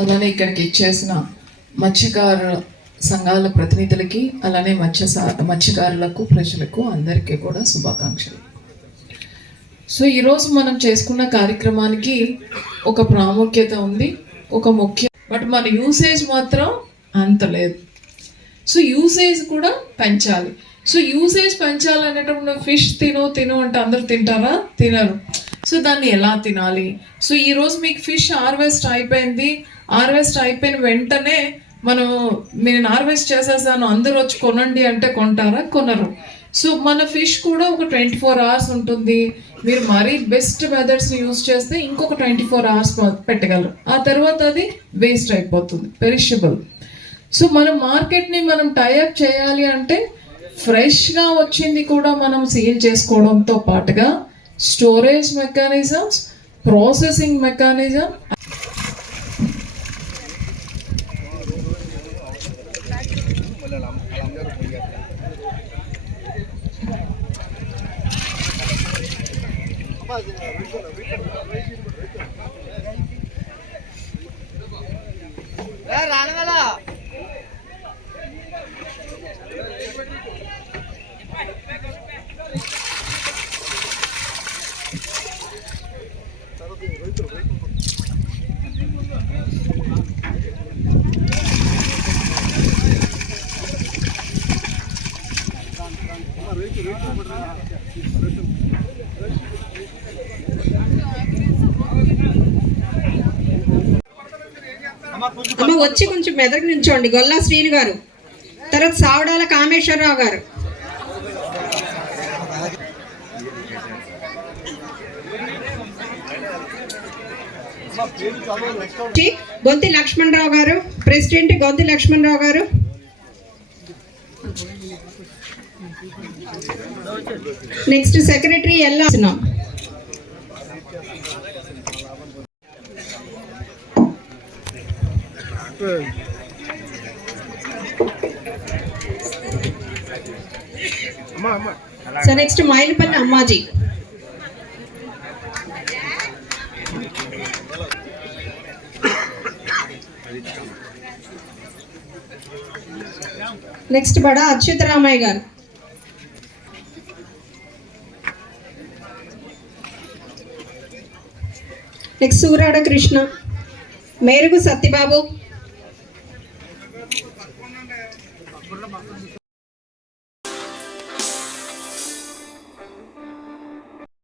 అలానే ఇక్కడికి ఇచ్చేసిన మత్స్యకార సంఘాల ప్రతినిధులకి, అలానే మత్స్యకారులకు, ప్రజలకు అందరికీ కూడా శుభాకాంక్షలు. సో ఈరోజు మనం చేసుకున్న కార్యక్రమానికి ఒక ప్రాముఖ్యత ఉంది, ఒక ముఖ్య, బట్ మన యూసేజ్ మాత్రం అంత లేదు. సో యూసేజ్ కూడా పెంచాలి. సో యూసేజ్ పెంచాలనేటప్పుడు ఫిష్ తిను అంటే అందరు తింటారా? తినరు. సో దాన్ని ఎలా తినాలి? సో ఈరోజు మీకు ఫిష్ హార్వెస్ట్ అయిపోయింది. హార్వెస్ట్ అయిపోయిన వెంటనే నేను హార్వెస్ట్ చేసేసాను అందరూ వచ్చి కొనండి అంటే కొంటారా? కొనరు. సో మన ఫిష్ కూడా ఒక 24 hours ఉంటుంది. మీరు మరీ బెస్ట్ మెథడ్స్ని యూజ్ చేస్తే ఇంకొక 24 hours పెట్టగలరు. ఆ తర్వాత అది వేస్ట్ అయిపోతుంది, పెరిషబుల్. సో మన మార్కెట్ని మనం టైఅప్ చేయాలి అంటే ఫ్రెష్గా వచ్చింది కూడా మనం సేల్ చేసుకోవడంతో పాటుగా స్టోరేజ్ మెకానిజమ్స్, ప్రాసెసింగ్ మెకానిజం, అమ్మ వచ్చి కొంచెం మెదక్ నుంచోండి. గొల్లా శ్రీను గారు, తర్వాత సావడాల కామేశ్వరరావు గారు, గొంతి లక్ష్మణరావు గారు, ప్రెసిడెంట్ గొంతి లక్ష్మణరావు గారు, next secretary Ella. So next Mailupalli Ammaji. Next Bada Achyutaramayya గారు. నెక్స్ట్ సూరాడ కృష్ణ, మేరుగు సత్యబాబు,